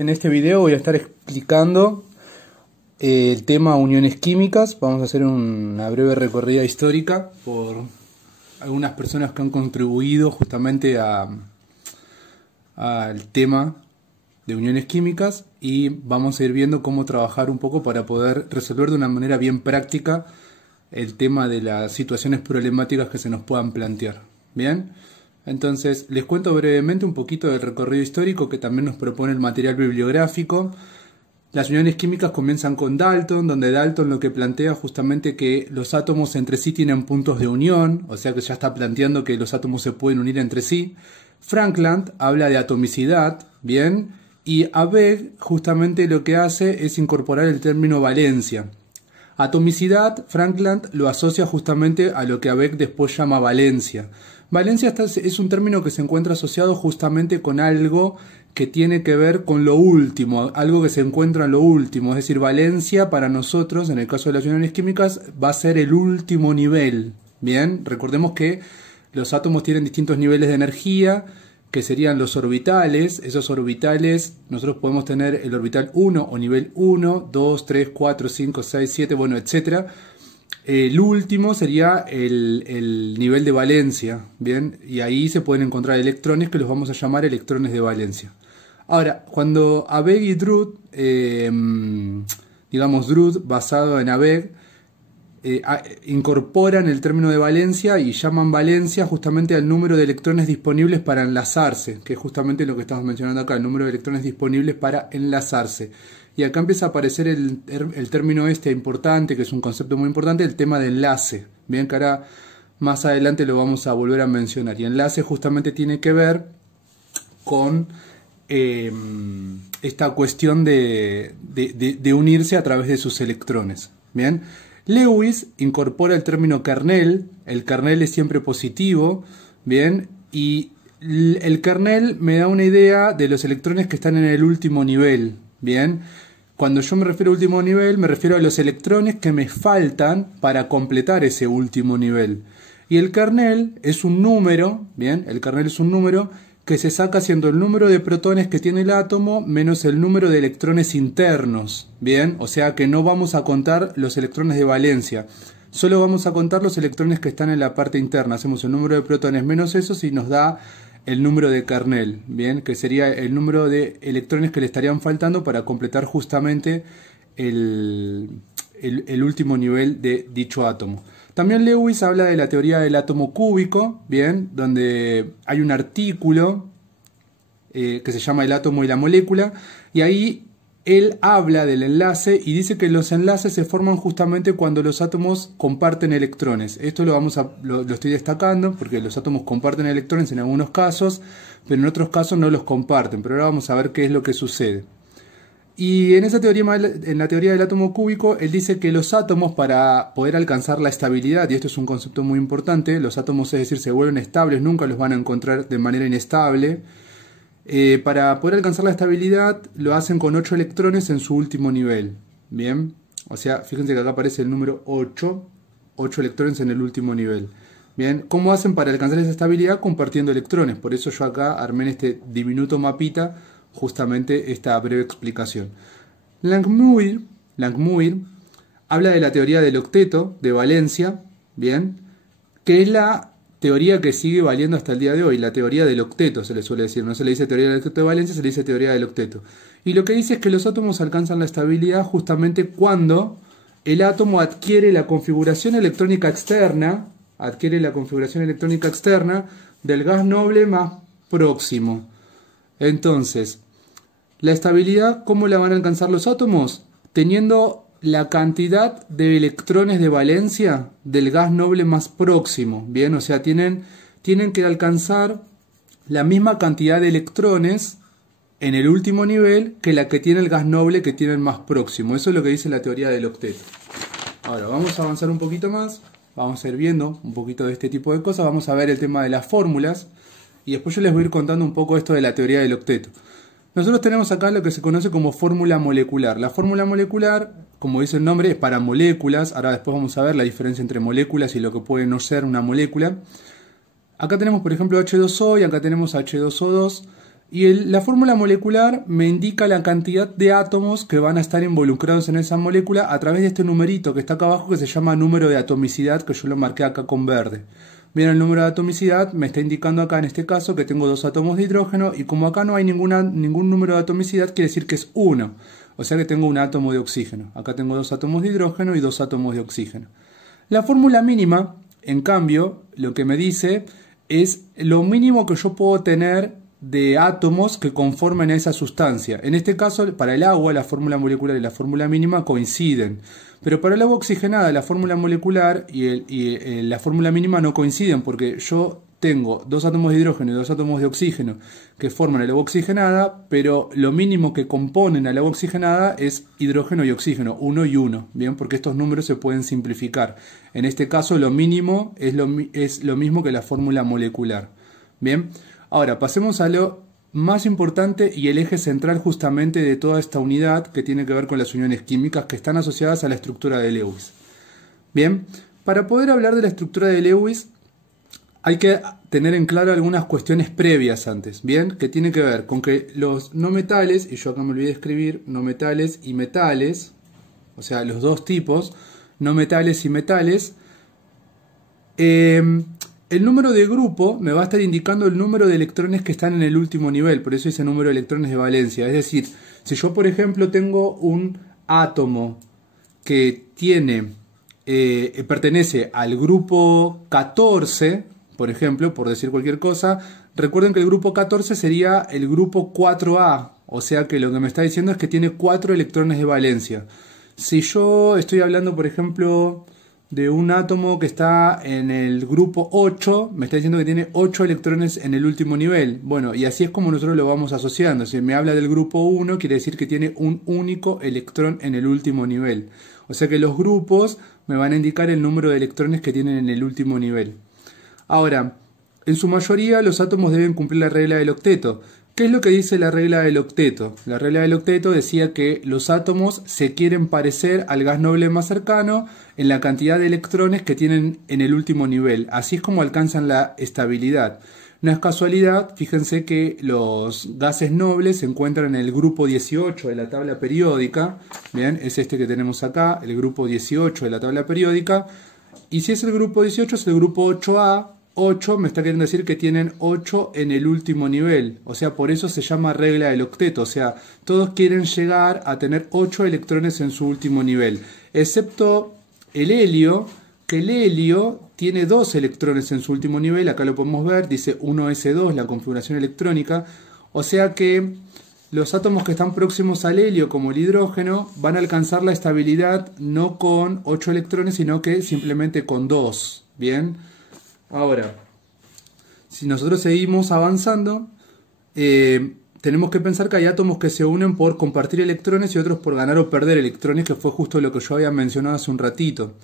En este video voy a estar explicando el tema uniones químicas. Vamos a hacer una breve recorrida histórica por algunas personas que han contribuido justamente al tema de uniones químicas, y vamos a ir viendo cómo trabajar un poco para poder resolver de una manera bien práctica el tema de las situaciones problemáticas que se nos puedan plantear. Bien, entonces les cuento brevemente un poquito del recorrido histórico que también nos propone el material bibliográfico. Las uniones químicas comienzan con Dalton, donde Dalton lo que plantea justamente que los átomos entre sí tienen puntos de unión, o sea que ya está planteando que los átomos se pueden unir entre sí. Frankland habla de atomicidad, bien, y Abegg justamente lo que hace es incorporar el término valencia. Atomicidad, Frankland lo asocia justamente a lo que Abegg después llama valencia. Valencia es un término que se encuentra asociado justamente con algo que tiene que ver con lo último, algo que se encuentra en lo último, es decir, valencia para nosotros, en el caso de las uniones químicas, va a ser el último nivel. Bien, recordemos que los átomos tienen distintos niveles de energía, que serían los orbitales. Esos orbitales, nosotros podemos tener el orbital 1 o nivel 1, 2, 3, 4, 5, 6, 7, bueno, etc. El último sería el nivel de valencia, ¿bien? Y ahí se pueden encontrar electrones que los vamos a llamar electrones de valencia. Ahora, cuando Abegg y Drude, digamos Drude basado en Abegg, incorporan el término de valencia y llaman valencia justamente al número de electrones disponibles para enlazarse, que es justamente lo que estamos mencionando acá, el número de electrones disponibles para enlazarse. Y acá empieza a aparecer el término este importante, que es un concepto muy importante, el tema de enlace. Bien, que ahora más adelante lo vamos a volver a mencionar. Y enlace justamente tiene que ver con esta cuestión de unirse a través de sus electrones. Bien. Lewis incorpora el término kernel. El kernel es siempre positivo, bien, y el kernel me da una idea de los electrones que están en el último nivel, bien. Cuando yo me refiero a último nivel, me refiero a los electrones que me faltan para completar ese último nivel. Y el kernel es un número, bien, el kernel es un número que se saca siendo el número de protones que tiene el átomo menos el número de electrones internos, bien, o sea que no vamos a contar los electrones de valencia, solo vamos a contar los electrones que están en la parte interna. Hacemos el número de protones menos esos y nos da el número de kernel, bien, que sería el número de electrones que le estarían faltando para completar justamente el último nivel de dicho átomo. También Lewis habla de la teoría del átomo cúbico, bien, donde hay un artículo que se llama El átomo y la molécula, y ahí él habla del enlace y dice que los enlaces se forman justamente cuando los átomos comparten electrones. Esto lo estoy destacando porque los átomos comparten electrones en algunos casos, pero en otros casos no los comparten. Pero ahora vamos a ver qué es lo que sucede. Y en esa teoría, en la teoría del átomo cúbico, él dice que los átomos, para poder alcanzar la estabilidad, y esto es un concepto muy importante, los átomos, es decir, se vuelven estables, nunca los van a encontrar de manera inestable. Para poder alcanzar la estabilidad lo hacen con 8 electrones en su último nivel. Bien, o sea, fíjense que acá aparece el número 8 electrones en el último nivel. Bien, ¿cómo hacen para alcanzar esa estabilidad? Compartiendo electrones. Por eso yo acá armé en este diminuto mapita justamente esta breve explicación. Langmuir habla de la teoría del octeto de valencia, bien, que es la teoría que sigue valiendo hasta el día de hoy, la teoría del octeto se le suele decir, no se le dice teoría del octeto de valencia, se le dice teoría del octeto. Y lo que dice es que los átomos alcanzan la estabilidad justamente cuando el átomo adquiere la configuración electrónica externa, del gas noble más próximo. Entonces, la estabilidad, ¿cómo la van a alcanzar los átomos? Teniendo la cantidad de electrones de valencia del gas noble más próximo. Bien, o sea, tienen que alcanzar la misma cantidad de electrones en el último nivel que la que tiene el gas noble que tiene el más próximo. Eso es lo que dice la teoría del octeto. Ahora, vamos a avanzar un poquito más. Vamos a ir viendo un poquito de este tipo de cosas. Vamos a ver el tema de las fórmulas. Y después yo les voy a ir contando un poco esto de la teoría del octeto. Nosotros tenemos acá lo que se conoce como fórmula molecular. La fórmula molecular, como dice el nombre, es para moléculas. Ahora después vamos a ver la diferencia entre moléculas y lo que puede no ser una molécula. Acá tenemos, por ejemplo, H2O y acá tenemos H2O2. Y la fórmula molecular me indica la cantidad de átomos que van a estar involucrados en esa molécula a través de este numerito que está acá abajo, que se llama número de atomicidad, que yo lo marqué acá con verde. Bien, el número de atomicidad me está indicando acá en este caso que tengo 2 átomos de hidrógeno, y como acá no hay ningún número de atomicidad, quiere decir que es 1. O sea que tengo un átomo de oxígeno. Acá tengo 2 átomos de hidrógeno y 2 átomos de oxígeno. La fórmula mínima, en cambio, lo que me dice es lo mínimo que yo puedo tener de átomos que conforman esa sustancia. En este caso, para el agua, la fórmula molecular y la fórmula mínima coinciden. Pero para el agua oxigenada, la fórmula molecular y la fórmula mínima no coinciden, porque yo tengo 2 átomos de hidrógeno y 2 átomos de oxígeno que forman el agua oxigenada, pero lo mínimo que componen al agua oxigenada es hidrógeno y oxígeno, 1 y 1, ¿bien? Porque estos números se pueden simplificar. En este caso, lo mínimo es lo mismo que la fórmula molecular, ¿bien? Ahora, pasemos a lo más importante y el eje central justamente de toda esta unidad, que tiene que ver con las uniones químicas que están asociadas a la estructura de Lewis. Bien, para poder hablar de la estructura de Lewis hay que tener en claro algunas cuestiones previas antes, ¿bien? Que tiene que ver con que los no metales, y yo acá me olvidé de escribir, no metales y metales, o sea, los dos tipos, no metales y metales, el número de grupo me va a estar indicando el número de electrones que están en el último nivel, por eso ese número de electrones de valencia. Es decir, si yo por ejemplo tengo un átomo que pertenece al grupo 14, por ejemplo, por decir cualquier cosa, recuerden que el grupo 14 sería el grupo 4A, o sea que lo que me está diciendo es que tiene 4 electrones de valencia. Si yo estoy hablando, por ejemplo, de un átomo que está en el grupo 8, me está diciendo que tiene 8 electrones en el último nivel. Bueno, y así es como nosotros lo vamos asociando. Si me habla del grupo 1, quiere decir que tiene un único electrón en el último nivel. O sea que los grupos me van a indicar el número de electrones que tienen en el último nivel. Ahora, en su mayoría los átomos deben cumplir la regla del octeto. ¿Qué es lo que dice la regla del octeto? La regla del octeto decía que los átomos se quieren parecer al gas noble más cercano en la cantidad de electrones que tienen en el último nivel. Así es como alcanzan la estabilidad. No es casualidad, fíjense que los gases nobles se encuentran en el grupo 18 de la tabla periódica. Bien, es este que tenemos acá, el grupo 18 de la tabla periódica. Y si es el grupo 18, es el grupo 8A. 8 me está queriendo decir que tienen 8 en el último nivel, o sea, por eso se llama regla del octeto, o sea, todos quieren llegar a tener 8 electrones en su último nivel, excepto el helio, que el helio tiene 2 electrones en su último nivel, acá lo podemos ver, dice 1s2, la configuración electrónica, o sea que los átomos que están próximos al helio, como el hidrógeno, van a alcanzar la estabilidad no con 8 electrones, sino que simplemente con 2, ¿bien? Ahora, si nosotros seguimos avanzando, tenemos que pensar que hay átomos que se unen por compartir electrones y otros por ganar o perder electrones, que fue justo lo que yo había mencionado hace un ratito.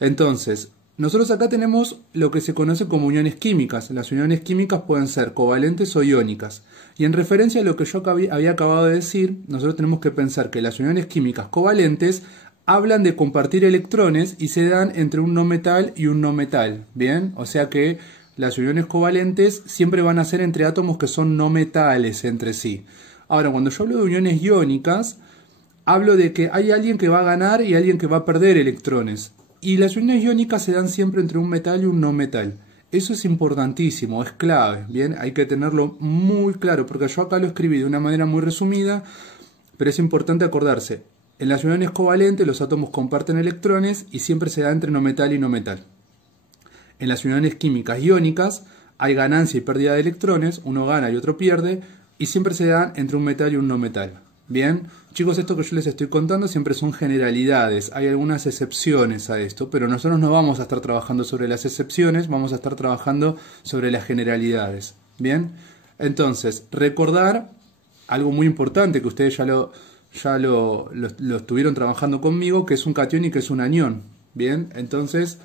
Entonces, nosotros acá tenemos lo que se conoce como uniones químicas. Las uniones químicas pueden ser covalentes o iónicas. Y en referencia a lo que yo había acabado de decir, nosotros tenemos que pensar que las uniones químicas covalentes hablan de compartir electrones y se dan entre un no metal y un no metal, ¿bien? O sea que las uniones covalentes siempre van a ser entre átomos que son no metales entre sí. Ahora, cuando yo hablo de uniones iónicas, hablo de que hay alguien que va a ganar y alguien que va a perder electrones. Y las uniones iónicas se dan siempre entre un metal y un no metal. Eso es importantísimo, es clave, ¿bien? Hay que tenerlo muy claro, porque yo acá lo escribí de una manera muy resumida, pero es importante acordarse. En las uniones covalentes los átomos comparten electrones y siempre se da entre no metal y no metal. En las uniones químicas iónicas hay ganancia y pérdida de electrones, uno gana y otro pierde, y siempre se dan entre un metal y un no metal. Bien, chicos, esto que yo les estoy contando siempre son generalidades, hay algunas excepciones a esto, pero nosotros no vamos a estar trabajando sobre las excepciones, vamos a estar trabajando sobre las generalidades. Bien, entonces, recordar algo muy importante que ustedes ya lo estuvieron trabajando conmigo, que es un catión y que es un anión. Bien, entonces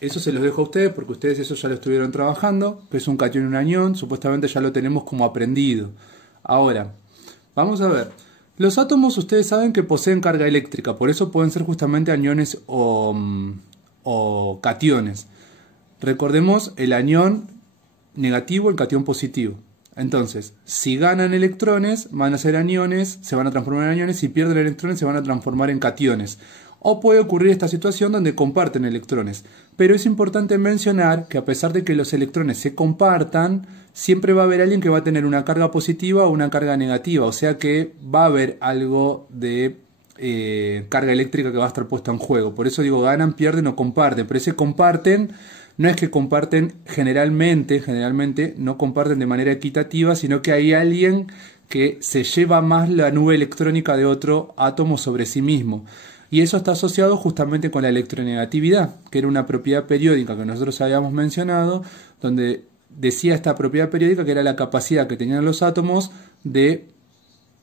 eso se los dejo a ustedes porque ustedes eso ya lo estuvieron trabajando, que es un catión y un anión, supuestamente ya lo tenemos como aprendido. Ahora, vamos a ver. Los átomos ustedes saben que poseen carga eléctrica, por eso pueden ser justamente aniones o cationes. Recordemos el anión negativo, el catión positivo. Entonces, si ganan electrones, van a ser aniones, se van a transformar en aniones, si pierden electrones, se van a transformar en cationes. O puede ocurrir esta situación donde comparten electrones. Pero es importante mencionar que a pesar de que los electrones se compartan, siempre va a haber alguien que va a tener una carga positiva o una carga negativa. O sea que va a haber algo de carga eléctrica que va a estar puesta en juego. Por eso digo, ganan, pierden o comparten. Pero ese comparten no es que comparten generalmente no comparten de manera equitativa, sino que hay alguien que se lleva más la nube electrónica de otro átomo sobre sí mismo. Y eso está asociado justamente con la electronegatividad, que era una propiedad periódica que nosotros habíamos mencionado, donde decía esta propiedad periódica que era la capacidad que tenían los átomos de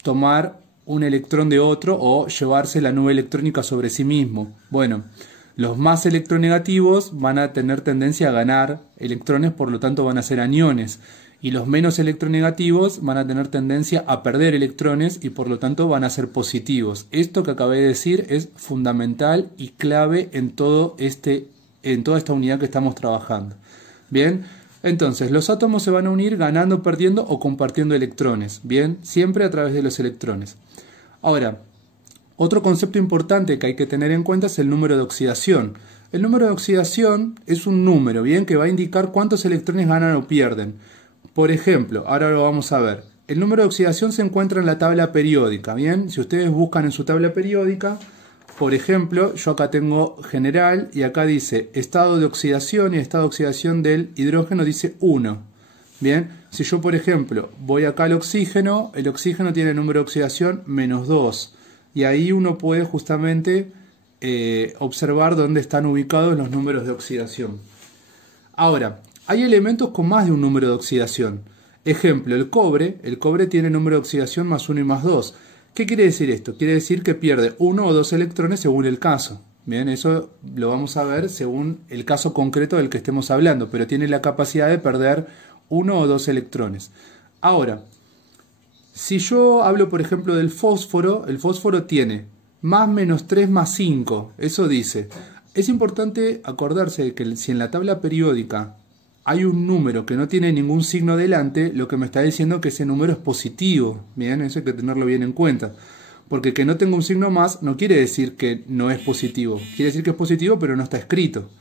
tomar un electrón de otro o llevarse la nube electrónica sobre sí mismo. Bueno, los más electronegativos van a tener tendencia a ganar electrones, por lo tanto van a ser aniones. Y los menos electronegativos van a tener tendencia a perder electrones y por lo tanto van a ser positivos. Esto que acabé de decir es fundamental y clave en toda esta unidad que estamos trabajando. Bien, entonces los átomos se van a unir ganando, perdiendo o compartiendo electrones. Bien, siempre a través de los electrones. Ahora, otro concepto importante que hay que tener en cuenta es el número de oxidación. El número de oxidación es un número, bien, que va a indicar cuántos electrones ganan o pierden. Por ejemplo, ahora lo vamos a ver. El número de oxidación se encuentra en la tabla periódica, bien. Si ustedes buscan en su tabla periódica, por ejemplo, yo acá tengo general y acá dice estado de oxidación y estado de oxidación del hidrógeno dice 1. Bien, si yo por ejemplo voy acá al oxígeno, el oxígeno tiene número de oxidación -2. Y ahí uno puede justamente observar dónde están ubicados los números de oxidación. Ahora, hay elementos con más de un número de oxidación. Ejemplo, el cobre tiene número de oxidación +1 y +2. ¿Qué quiere decir esto? Quiere decir que pierde 1 o 2 electrones según el caso. Bien, eso lo vamos a ver según el caso concreto del que estemos hablando, pero tiene la capacidad de perder 1 o 2 electrones. Ahora, si yo hablo por ejemplo del fósforo, el fósforo tiene +-3 +5, eso dice. Es importante acordarse de que si en la tabla periódica hay un número que no tiene ningún signo delante, lo que me está diciendo que ese número es positivo. Bien, eso hay que tenerlo bien en cuenta. Porque que no tenga un signo más no quiere decir que no es positivo. Quiere decir que es positivo pero no está escrito.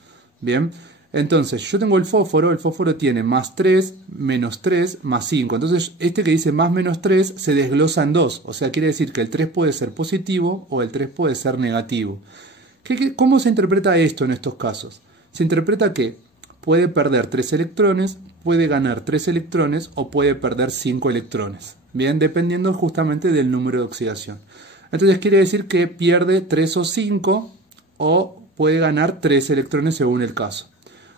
Bien, entonces yo tengo el fósforo tiene +3, -3, +5. Entonces este que dice +-3 se desglosa en 2. O sea, quiere decir que el 3 puede ser positivo o el 3 puede ser negativo. ¿Cómo se interpreta esto en estos casos? Se interpreta que puede perder 3 electrones, puede ganar 3 electrones o puede perder 5 electrones. Bien, dependiendo justamente del número de oxidación. Entonces quiere decir que pierde 3 o 5 o puede ganar 3 electrones según el caso.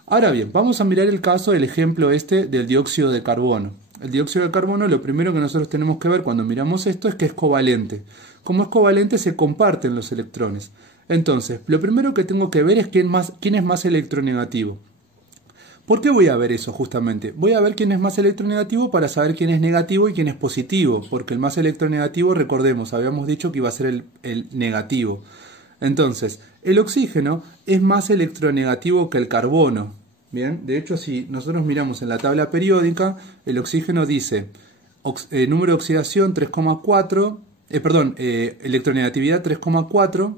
Ahora bien, vamos a mirar el caso del ejemplo este del dióxido de carbono. El dióxido de carbono, lo primero que nosotros tenemos que ver cuando miramos esto es que es covalente. Como es covalente se comparten los electrones. Entonces, lo primero que tengo que ver es quién es más electronegativo. ¿Por qué voy a ver eso justamente? Voy a ver quién es más electronegativo para saber quién es negativo y quién es positivo, porque el más electronegativo, recordemos, habíamos dicho que iba a ser el negativo. Entonces, el oxígeno es más electronegativo que el carbono. Bien, de hecho, si nosotros miramos en la tabla periódica, el oxígeno dice número de oxidación 3,4, electronegatividad 3,4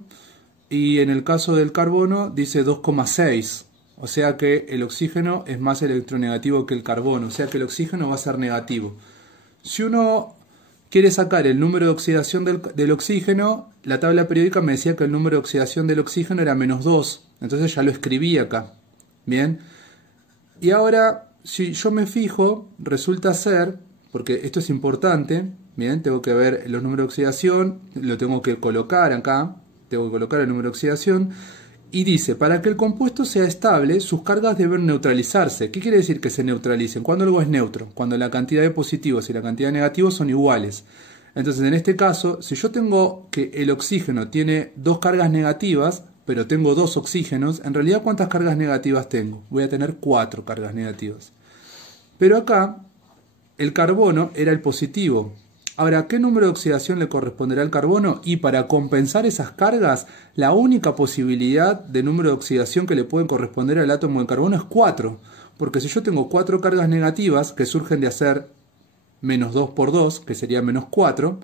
y en el caso del carbono dice 2,6. O sea que el oxígeno es más electronegativo que el carbono, o sea que el oxígeno va a ser negativo. Si uno quiere sacar el número de oxidación del oxígeno, la tabla periódica me decía que el número de oxidación del oxígeno era -2, entonces ya lo escribí acá. Bien, y ahora si yo me fijo, resulta ser, porque esto es importante, bien, tengo que ver los números de oxidación, lo tengo que colocar acá, tengo que colocar el número de oxidación. Y dice, para que el compuesto sea estable, sus cargas deben neutralizarse. ¿Qué quiere decir que se neutralicen? ¿Cuándo algo es neutro? Cuando la cantidad de positivos y la cantidad de negativos son iguales. Entonces, en este caso, si yo tengo que el oxígeno tiene 2 cargas negativas, pero tengo 2 oxígenos, en realidad, ¿cuántas cargas negativas tengo? Voy a tener 4 cargas negativas. Pero acá, el carbono era el positivo. Ahora, ¿qué número de oxidación le corresponderá al carbono? Y para compensar esas cargas, la única posibilidad de número de oxidación que le puede corresponder al átomo de carbono es 4. Porque si yo tengo 4 cargas negativas que surgen de hacer menos 2 por 2, que sería menos 4.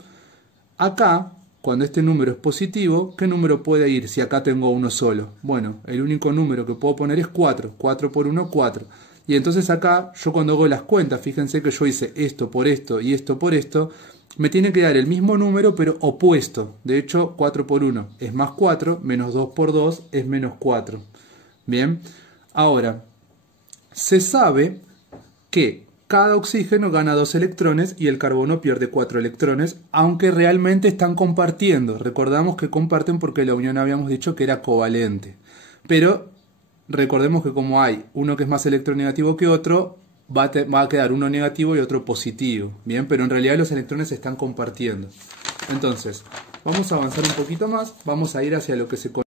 Acá, cuando este número es positivo, ¿qué número puede ir si acá tengo uno solo? Bueno, el único número que puedo poner es 4. 4 por 1, 4. Y entonces acá, yo cuando hago las cuentas, fíjense que yo hice esto por esto y esto por esto, me tiene que dar el mismo número pero opuesto. De hecho, 4 por 1 es más 4, menos 2 por 2 es menos 4. Bien, ahora, se sabe que cada oxígeno gana 2 electrones y el carbono pierde 4 electrones, aunque realmente están compartiendo. Recordamos que comparten porque la unión habíamos dicho que era covalente. Pero recordemos que como hay uno que es más electronegativo que otro, va a quedar uno negativo y otro positivo. Bien, pero en realidad los electrones se están compartiendo. Entonces, vamos a avanzar un poquito más, vamos a ir hacia lo que se conoce